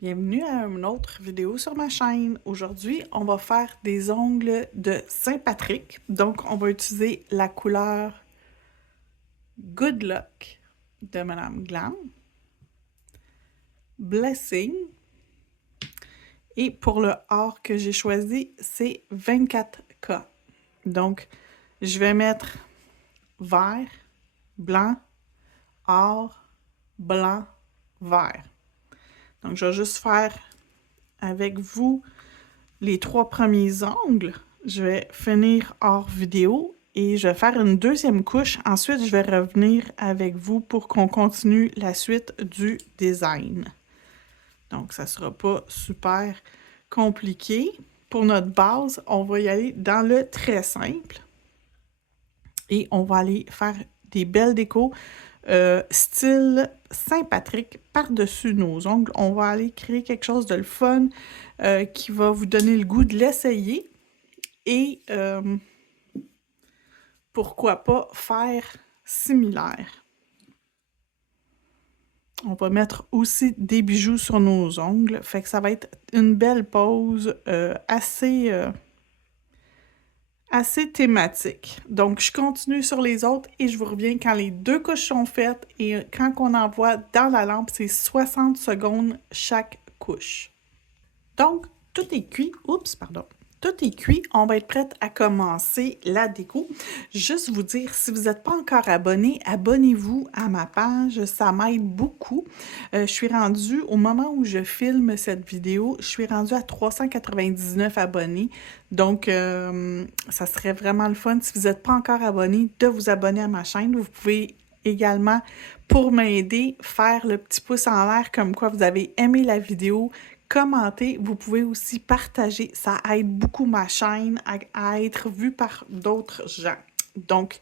Bienvenue à une autre vidéo sur ma chaîne. Aujourd'hui, on va faire des ongles de Saint-Patrick. Donc, on va utiliser la couleur Good Luck de Madame Glam, Blessing, et pour le or que j'ai choisi, c'est 24K. Donc, je vais mettre vert, blanc, or, blanc, vert. Donc, je vais juste faire avec vous les 3 premiers ongles. Je vais finir hors vidéo et je vais faire une deuxième couche. Ensuite, je vais revenir avec vous pour qu'on continue la suite du design. Donc, ça ne sera pas super compliqué. Pour notre base, on va y aller dans le très simple. Et on va aller faire des belles décos style Saint-Patrick par-dessus nos ongles. On va aller créer quelque chose de le fun qui va vous donner le goût de l'essayer. Et pourquoi pas faire similaire. On va mettre aussi des bijoux sur nos ongles. Fait que ça va être une belle pose assez thématique. Donc, je continue sur les autres et je vous reviens quand les 2 couches sont faites et quand on envoie dans la lampe, c'est 60 secondes chaque couche. Donc, tout est cuit. Oups, pardon. Tout est cuit. On va être prête à commencer la déco. Juste vous dire, si vous n'êtes pas encore abonné, abonnez-vous à ma page. Ça m'aide beaucoup. Je suis rendue, au moment où je filme cette vidéo, je suis rendue à 399 abonnés. Donc, ça serait vraiment le fun, si vous n'êtes pas encore abonné, de vous abonner à ma chaîne. Vous pouvez également, pour m'aider, faire le petit pouce en l'air comme quoi vous avez aimé la vidéo. Commentez, vous pouvez aussi partager, ça aide beaucoup ma chaîne à être vue par d'autres gens. Donc,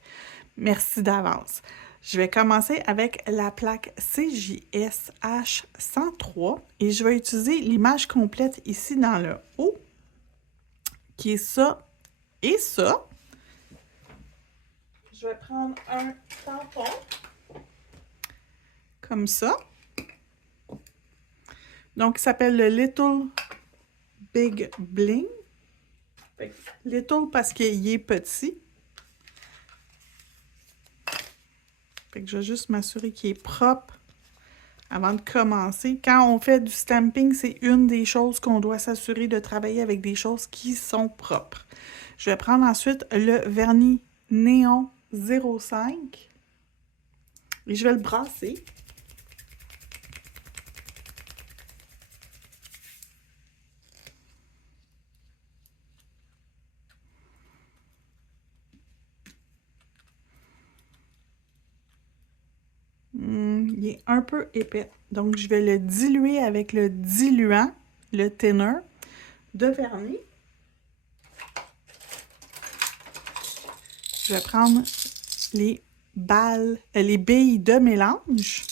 merci d'avance. Je vais commencer avec la plaque CJS H103 et je vais utiliser l'image complète ici dans le haut, qui est ça et ça. Je vais prendre un tampon, comme ça. Donc, il s'appelle le Little Big Bling. Little parce qu'il est petit. Fait que je vais juste m'assurer qu'il est propre avant de commencer. Quand on fait du stamping, c'est une des choses qu'on doit s'assurer de travailler avec des choses qui sont propres. Je vais prendre ensuite le vernis Néon 05 et je vais le brasser. Il est un peu épais. Donc, je vais le diluer avec le diluant, le thinner de vernis. Je vais prendre les billes de mélange.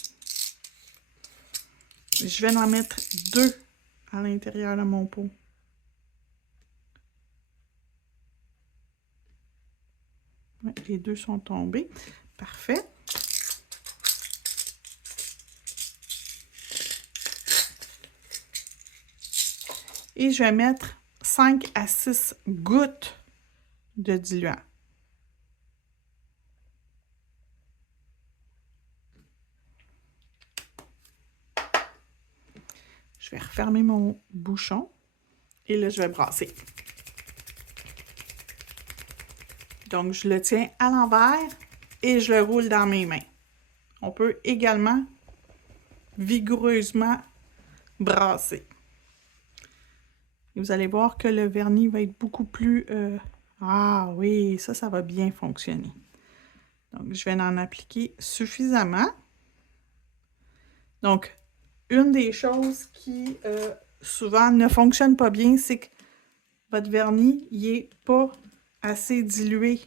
Je vais en mettre 2 à l'intérieur de mon pot. Ouais, les 2 sont tombés. Parfait. Et je vais mettre 5 à 6 gouttes de diluant. Je vais refermer mon bouchon et là, je vais brasser. Donc, je le tiens à l'envers et je le roule dans mes mains. On peut également vigoureusement brasser. Et vous allez voir que le vernis va être beaucoup plus... Ah oui, ça va bien fonctionner. Donc, je vais en appliquer suffisamment. Donc, une des choses qui souvent ne fonctionne pas bien, c'est que votre vernis, il n'est pas assez dilué.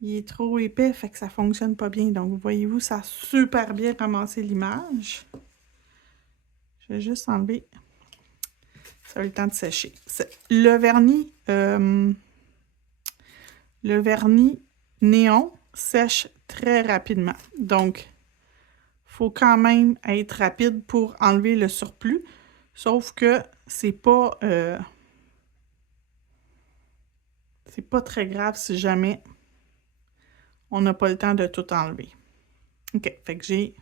Il est trop épais, fait que ça ne fonctionne pas bien. Donc, voyez-vous, ça a super bien ramassé l'image. Je vais juste enlever. Ça a eu le temps de sécher. Le vernis néon sèche très rapidement. Donc, il faut quand même être rapide pour enlever le surplus. Sauf que c'est pas très grave si jamais on n'a pas le temps de tout enlever. OK, fait que j'ai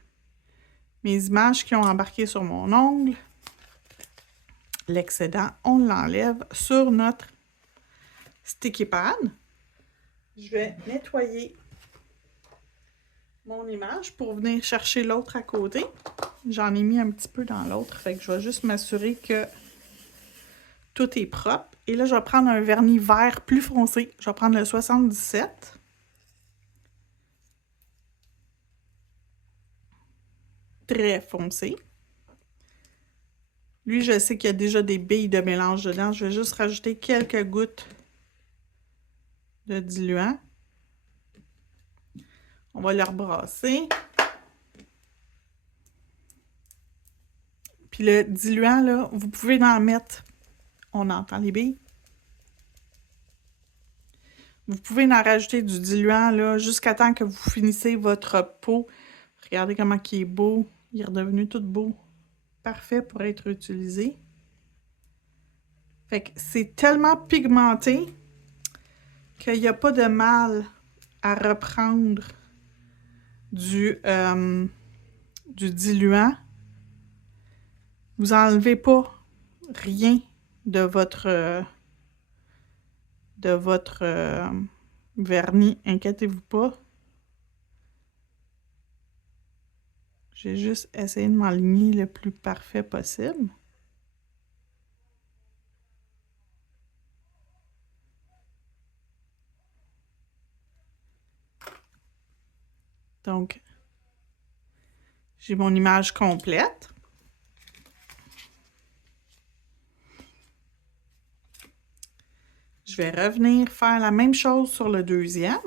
mes images qui ont embarqué sur mon ongle. L'excédent, on l'enlève sur notre sticky pad. Je vais nettoyer mon image pour venir chercher l'autre à côté. J'en ai mis un petit peu dans l'autre, fait que je vais juste m'assurer que tout est propre. Et là, je vais prendre un vernis vert plus foncé. Je vais prendre le 77. Très foncé. Lui, je sais qu'il y a déjà des billes de mélange dedans. Je vais juste rajouter quelques gouttes de diluant. On va le rebrasser. Puis le diluant, là, vous pouvez en mettre. On entend les billes. Vous pouvez en rajouter du diluant, là, jusqu'à temps que vous finissez votre pot. Regardez comment il est beau. Il est redevenu tout beau. Parfait pour être utilisé. Fait que c'est tellement pigmenté qu'il n'y a pas de mal à reprendre du diluant. Vous enlevez pas rien de votre vernis, inquiétez-vous pas. J'ai juste essayé de m'aligner le plus parfait possible. Donc, j'ai mon image complète. Je vais revenir faire la même chose sur le deuxième.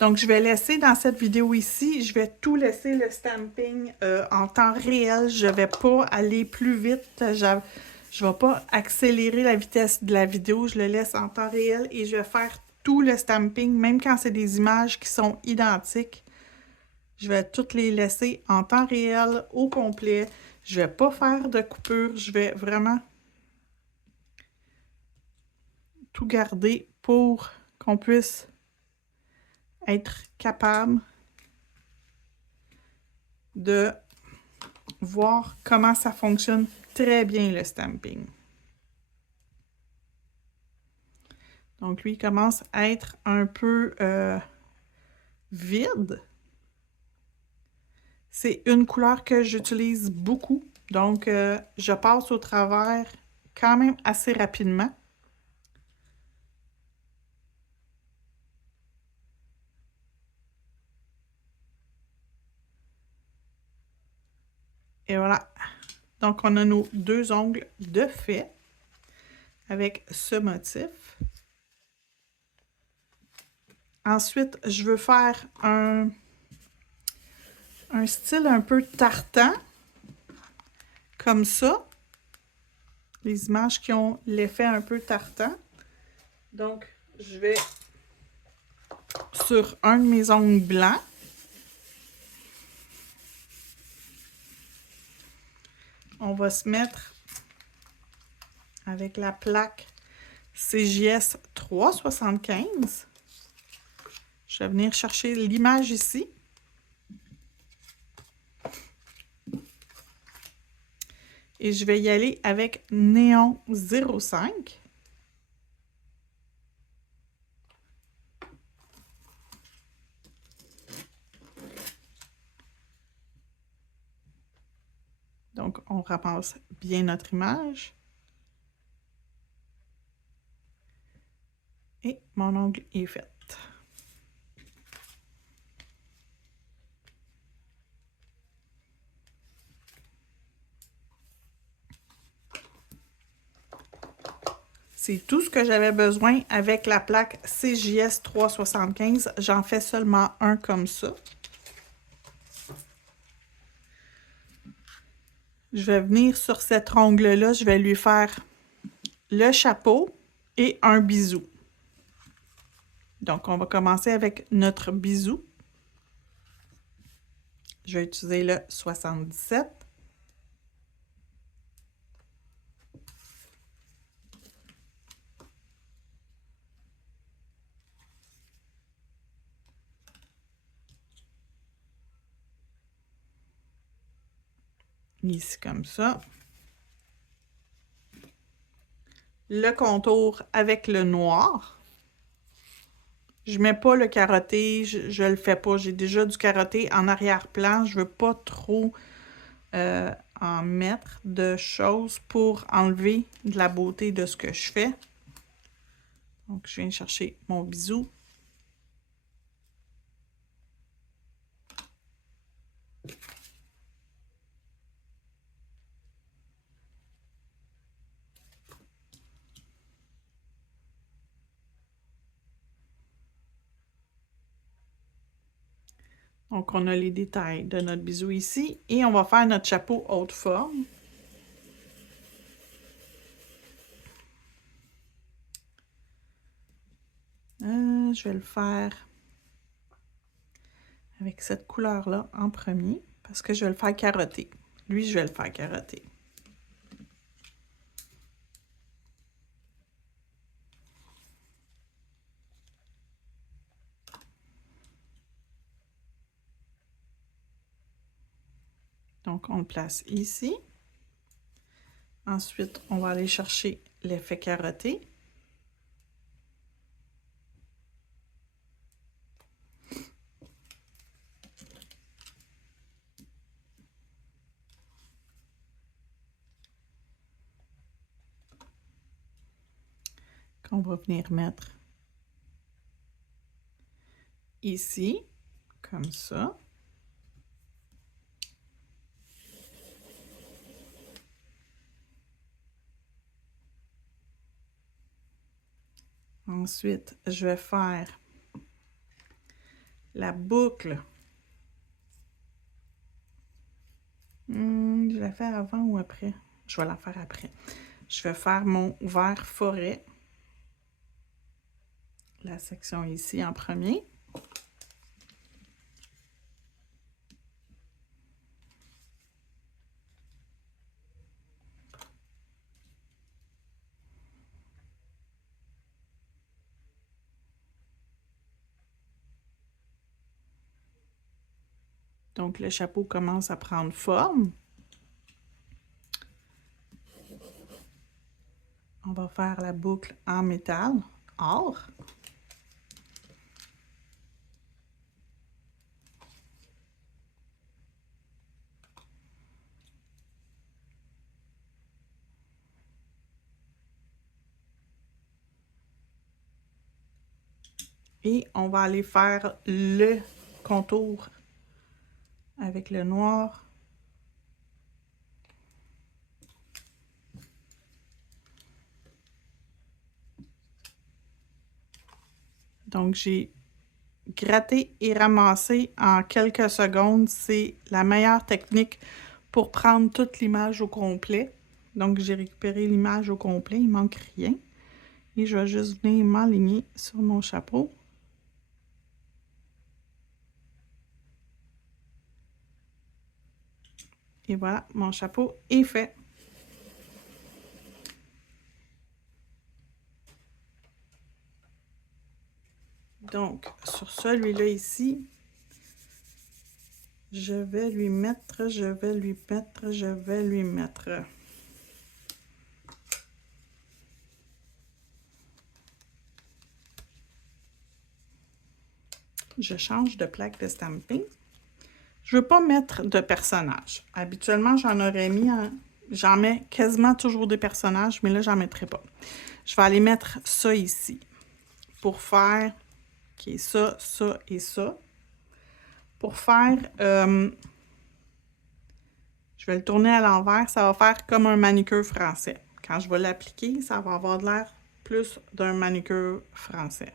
Donc, je vais laisser dans cette vidéo ici, je vais tout laisser le stamping en temps réel. Je ne vais pas aller plus vite. Je ne vais pas accélérer la vitesse de la vidéo. Je le laisse en temps réel et je vais faire tout le stamping, même quand c'est des images qui sont identiques. Je vais toutes les laisser en temps réel, au complet. Je ne vais pas faire de coupure. Je vais vraiment tout garder pour qu'on puisse être capable de voir comment ça fonctionne très bien le stamping. Donc lui, il commence à être un peu vide. C'est une couleur que j'utilise beaucoup, donc je passe au travers quand même assez rapidement. Et voilà. Donc, on a nos deux ongles de fait avec ce motif. Ensuite, je veux faire un style un peu tartan, comme ça. Les images qui ont l'effet un peu tartan. Donc, je vais sur un de mes ongles blancs. On va se mettre avec la plaque CJS 375. Je vais venir chercher l'image ici. Et je vais y aller avec Néon 05. Donc, on ramasse bien notre image. Et mon ongle est fait. C'est tout ce que j'avais besoin avec la plaque CJS 375. J'en fais seulement un comme ça. Je vais venir sur cet ongle-là, je vais lui faire le chapeau et un bisou. Donc, on va commencer avec notre bisou. Je vais utiliser le 77. Ici, comme ça. Le contour avec le noir. Je mets pas le carotté, je le fais pas. J'ai déjà du carotté en arrière-plan. Je veux pas trop en mettre de choses pour enlever de la beauté de ce que je fais. Donc, je viens chercher mon bisou. Donc, on a les détails de notre bisou ici. Et on va faire notre chapeau haute forme. Je vais le faire avec cette couleur-là en premier. Parce que je vais le faire carotter. Lui, je vais le faire carotter. Donc, on le place ici. Ensuite, on va aller chercher l'effet carotté. Qu'on va venir mettre ici, comme ça. Ensuite, je vais faire la boucle. Je la fais avant ou après? Je vais la faire après. Je vais faire mon vert forêt. La section ici en premier. Donc, le chapeau commence à prendre forme. On va faire la boucle en métal, or. Et on va aller faire le contour avec le noir. Donc, j'ai gratté et ramassé en quelques secondes. C'est la meilleure technique pour prendre toute l'image au complet. Donc, j'ai récupéré l'image au complet, il ne manque rien. Et je vais juste venir m'aligner sur mon chapeau. Et voilà, mon chapeau est fait. Donc, sur celui-là ici, je vais lui mettre. Je change de plaque de stamping. Je ne veux pas mettre de personnages. Habituellement, j'en aurais mis j'en mets quasiment toujours des personnages, mais là, j'en mettrai pas. Je vais aller mettre ça ici pour faire ça, ça et ça. Pour faire, je vais le tourner à l'envers, ça va faire comme un manucure français. Quand je vais l'appliquer, ça va avoir de l'air plus d'un manucure français.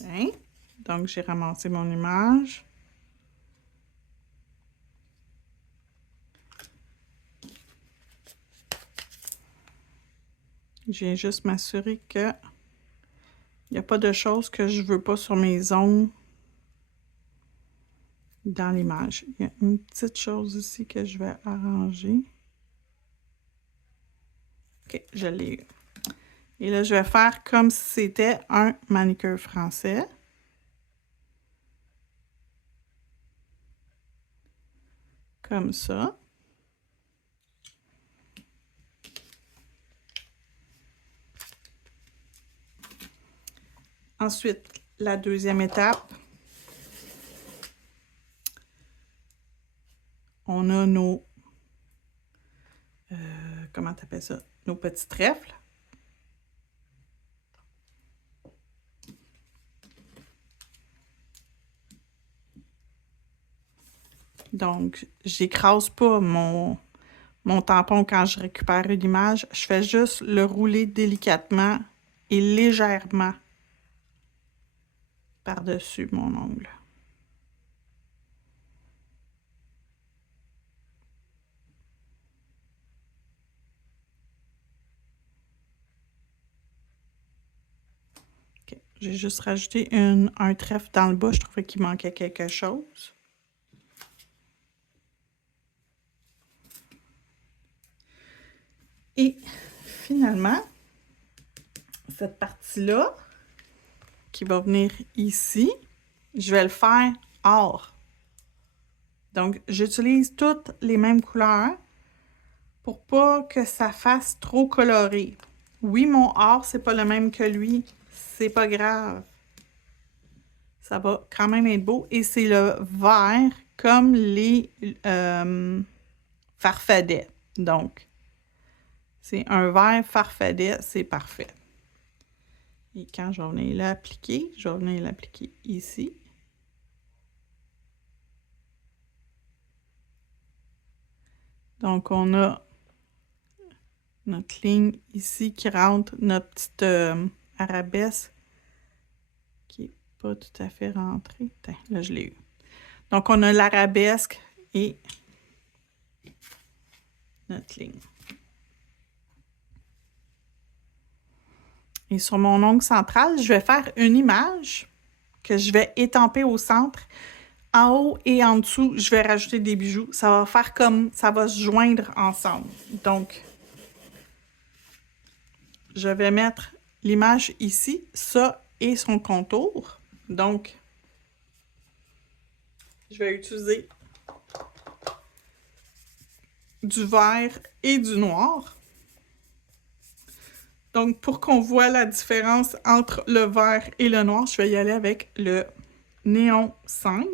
Okay. Donc, j'ai ramassé mon image. Je viens juste m'assurer que il n'y a pas de choses que je ne veux pas sur mes ongles dans l'image. Il y a une petite chose ici que je vais arranger. OK, je l'ai eu. Et là, je vais faire comme si c'était un manicure français. Comme ça. Ensuite, la deuxième étape, on a nos, comment t'appelles ça? Nos petits trèfles. Donc, j'écrase pas mon tampon quand je récupère une image. Je fais juste le rouler délicatement et légèrement par-dessus mon ongle. Okay. J'ai juste rajouté un trèfle dans le bas. Je trouvais qu'il manquait quelque chose. Et finalement, cette partie-là, qui va venir ici, je vais le faire or. Donc, j'utilise toutes les mêmes couleurs pour pas que ça fasse trop coloré. Oui, mon or, c'est pas le même que lui. C'est pas grave. Ça va quand même être beau. Et c'est le vert comme les farfadets. Donc, c'est un vert farfadet, c'est parfait. Et quand je vais venir l'appliquer, je vais venir l'appliquer ici. Donc, on a notre ligne ici qui rentre, notre petite arabesque qui n'est pas tout à fait rentrée. Attends, là, je l'ai eu. Donc, on a l'arabesque et notre ligne. Et sur mon ongle central, je vais faire une image que je vais étamper au centre. En haut et en dessous, je vais rajouter des bijoux. Ça va faire comme, ça va se joindre ensemble. Donc, je vais mettre l'image ici, ça et son contour. Donc, je vais utiliser du vert et du noir. Donc, pour qu'on voit la différence entre le vert et le noir, je vais y aller avec le néon 5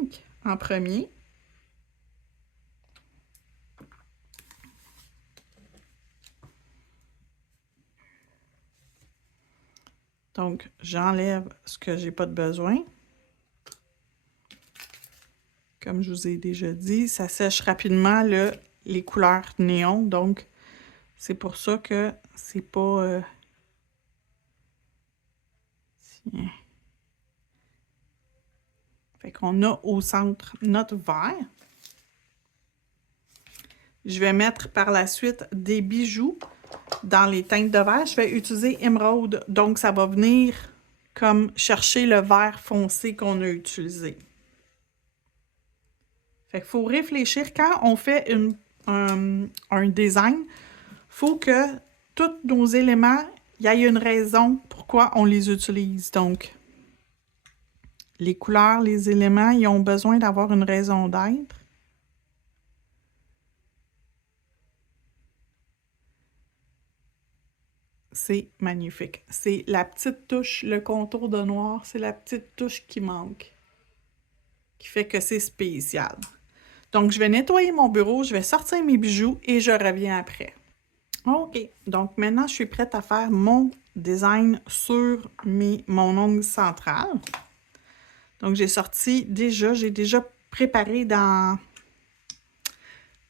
en premier. Donc, j'enlève ce que j'ai pas de besoin. Comme je vous ai déjà dit, ça sèche rapidement les couleurs néon. Donc, c'est pour ça que c'est pas... Tiens. Fait qu'on a au centre notre vert. Je vais mettre par la suite des bijoux dans les teintes de vert. Je vais utiliser émeraude, donc ça va venir comme chercher le vert foncé qu'on a utilisé. Fait qu'il faut réfléchir quand on fait un design, il faut que tous nos éléments, il y ait une raison pourquoi on les utilise. Donc, les couleurs, les éléments, ils ont besoin d'avoir une raison d'être. C'est magnifique. C'est la petite touche, le contour de noir, c'est la petite touche qui manque, qui fait que c'est spécial. Donc, je vais nettoyer mon bureau, je vais sortir mes bijoux et je reviens après. OK, donc maintenant, je suis prête à faire mon design sur mon ongle central. Donc, j'ai déjà préparé dans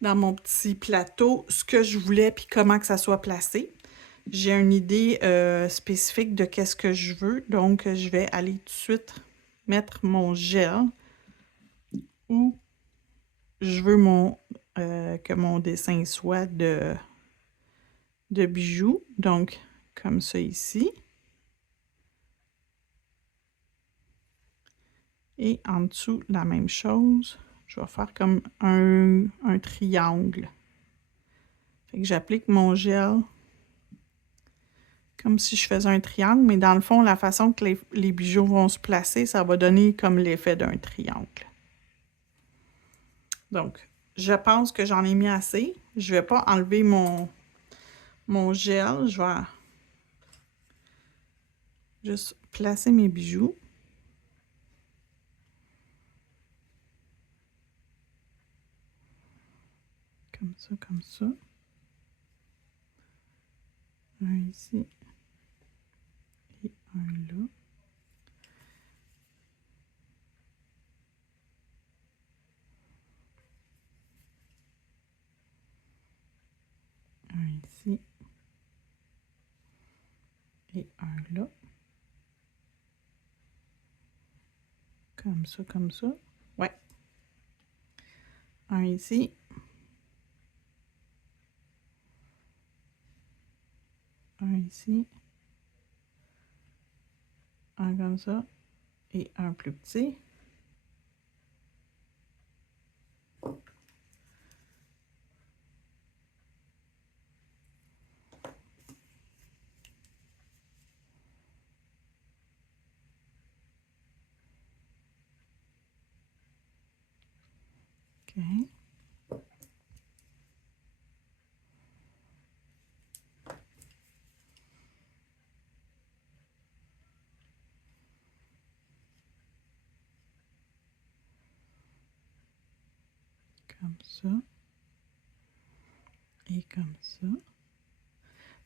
mon petit plateau ce que je voulais puis comment que ça soit placé. J'ai une idée spécifique de qu'est-ce que je veux, donc je vais aller tout de suite mettre mon gel où je veux que mon dessin soit de bijoux, donc comme ça ici. Et en dessous, la même chose. Je vais faire comme un triangle. Fait que j'applique mon gel Comme si je faisais un triangle, mais dans le fond, la façon que les bijoux vont se placer, ça va donner comme l'effet d'un triangle. Donc, je pense que j'en ai mis assez. Je vais pas enlever mon gel. Je vais juste placer mes bijoux. Comme ça, comme ça. Un ici. Et un là. Un ici. Et un là. Comme ça, comme ça. Ouais. Un ici. Un ici. Un comme ça. Et un plus petit. OK. Comme ça. Et comme ça.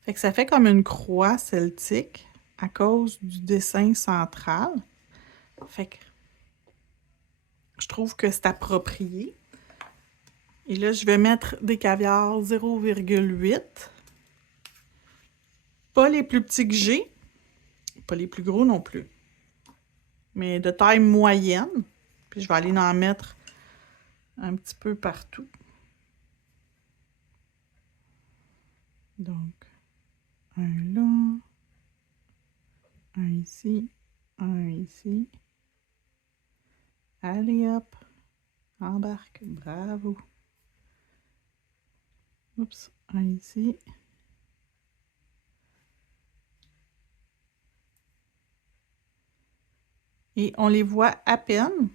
Fait que ça fait comme une croix celtique à cause du dessin central. Fait que je trouve que c'est approprié. Et là, je vais mettre des caviars 0,8. Pas les plus petits que j'ai. Pas les plus gros non plus. Mais de taille moyenne. Puis je vais aller en mettre un petit peu partout. Donc, un là. Un ici. Un ici. Allez hop. Embarque. Bravo. Oups. Un ici. Et on les voit à peine,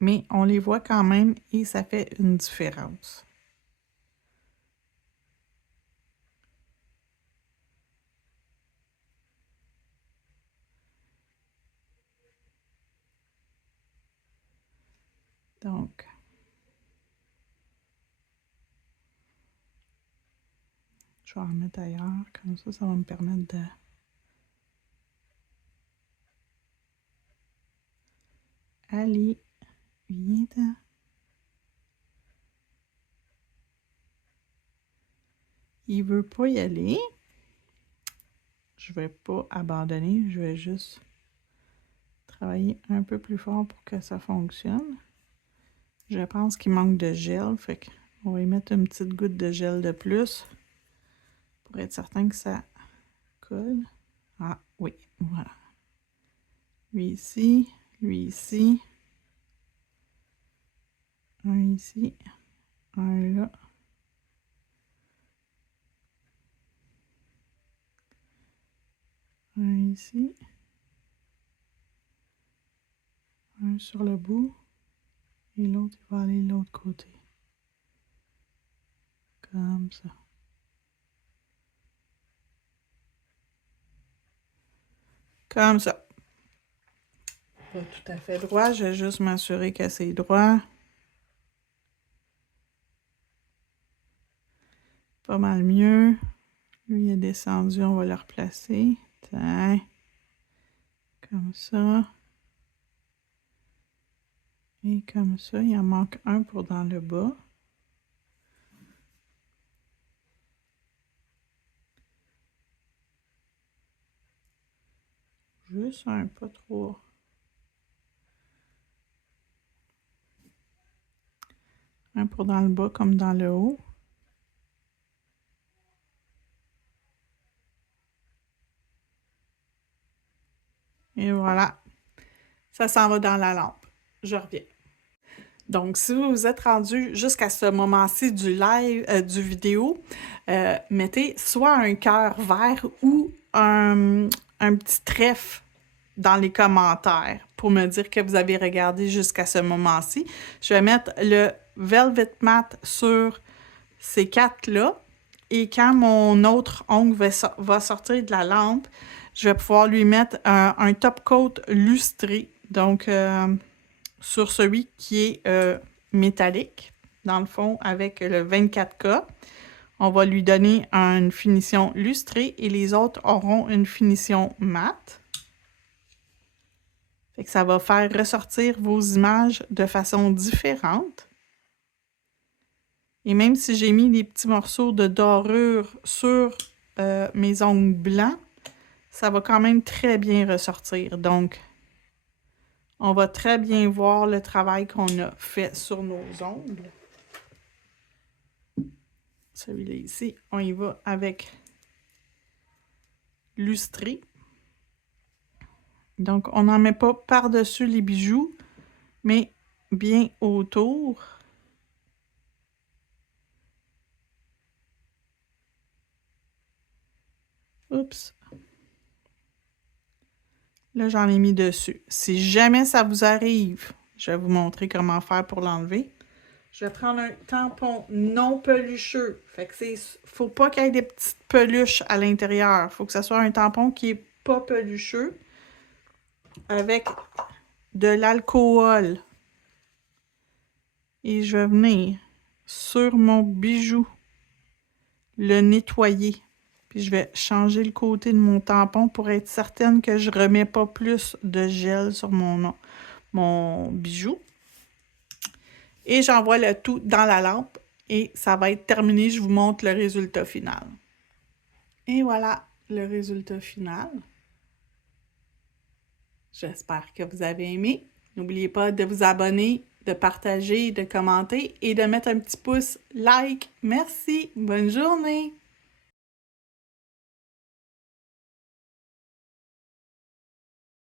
mais on les voit quand même et ça fait une différence. Donc, je vais en mettre ailleurs, comme ça va me permettre de... Allez, viens-t'en. Il veut pas y aller. Je vais pas abandonner, je vais juste travailler un peu plus fort pour que ça fonctionne. Je pense qu'il manque de gel, fait qu'on va y mettre une petite goutte de gel de plus pour être certain que ça colle. Ah oui, voilà. Lui ici, lui ici. Un ici, un là. Un ici. Un sur le bout. Et l'autre, il va aller de l'autre côté. Comme ça. Comme ça. Pas tout à fait droit, je vais juste m'assurer que c'est droit. Pas mal mieux. Lui, il est descendu, on va le replacer. Tiens. Comme ça. Et comme ça, il en manque un pour dans le bas. Juste un, pas trop. Un pour dans le bas comme dans le haut. Et voilà. Ça s'en va dans la lampe. Je reviens. Donc, si vous vous êtes rendu jusqu'à ce moment-ci du live, du vidéo, mettez soit un cœur vert ou un petit trèfle dans les commentaires pour me dire que vous avez regardé jusqu'à ce moment-ci. Je vais mettre le Velvet Matte sur ces quatre-là. Et quand mon autre ongle va sortir de la lampe, je vais pouvoir lui mettre un top coat lustré. Donc, sur celui qui est métallique, dans le fond, avec le 24K. On va lui donner une finition lustrée et les autres auront une finition mate. Fait que ça va faire ressortir vos images de façon différente. Et même si j'ai mis des petits morceaux de dorure sur mes ongles blancs, ça va quand même très bien ressortir. Donc, on va très bien voir le travail qu'on a fait sur nos ongles. Celui-là ici, on y va avec lustré. Donc, on n'en met pas par-dessus les bijoux, mais bien autour. Oups. Là, j'en ai mis dessus. Si jamais ça vous arrive, je vais vous montrer comment faire pour l'enlever. Je vais prendre un tampon non pelucheux. Fait que faut pas qu'il y ait des petites peluches à l'intérieur. Faut que ce soit un tampon qui est pas pelucheux avec de l'alcool. Et je vais venir sur mon bijou le nettoyer. Puis je vais changer le côté de mon tampon pour être certaine que je ne remets pas plus de gel sur mon bijou. Et j'envoie le tout dans la lampe et ça va être terminé. Je vous montre le résultat final. Et voilà le résultat final. J'espère que vous avez aimé. N'oubliez pas de vous abonner, de partager, de commenter et de mettre un petit pouce like. Merci. Bonne journée.